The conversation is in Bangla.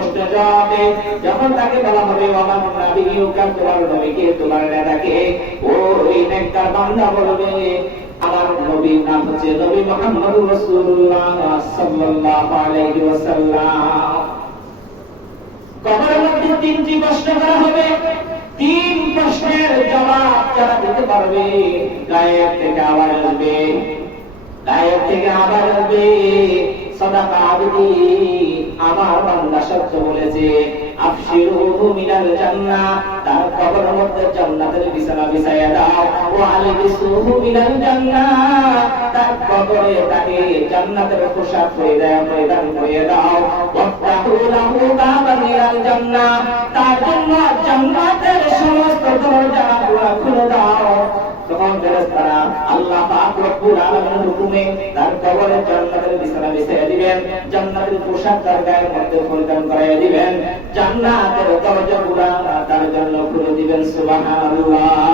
প্রশ্নের জবাবে যখন তাকে বলা হবে আমার নবীকে তোমার নবীকে তোমার নেতাকে, ওই নেককার বান্দা বলবে আমার নবীর নাম হচ্ছে নবী মুহাম্মদুর রাসূলুল্লাহ সাল্লাল্লাহু আলাইহি ওয়াসাল্লাম। কবরের মধ্যে তিনটি প্রশ্ন করা হবে, তিন প্রশ্নের জবাব যারা দিতে পারবে গায়েব থেকে আওয়াজ আসবে, গায়েব থেকে আওয়াজ আসবে সাদাকা আবদি, আমার বান্দা সত্য বলেছে, আবশিরু মিনাল জান্নাহ, তার কবরের মধ্যে জান্নাতের বিছানা বিছায়া দাও, ওয়া আলবিসুহু মিনাল জান্নাহ, তার কবরে তাকে জান্নাতের পোশাক পরিধান করিয়ে দাও, ওয়াফতাহু লাহু বাবান মিনাল জান্নাহ, তার জন্য জান্নাতের সমস্ত দরজা খুলে দাও। তখন ফেরেশতারা আল্লাহ পাক রব্বুল আলামিনের হুকুমে তার কবরে জান্নাতের বিছানা বিছিয়ে দিবেন, জান্নাতের পোশাক তার গায়ের মধ্যে পরিধান করিয়ে দিবেন, জান্নাতের দরজাগুলো তার জন্য খুলে দিবেন। সুবহানাল্লাহ।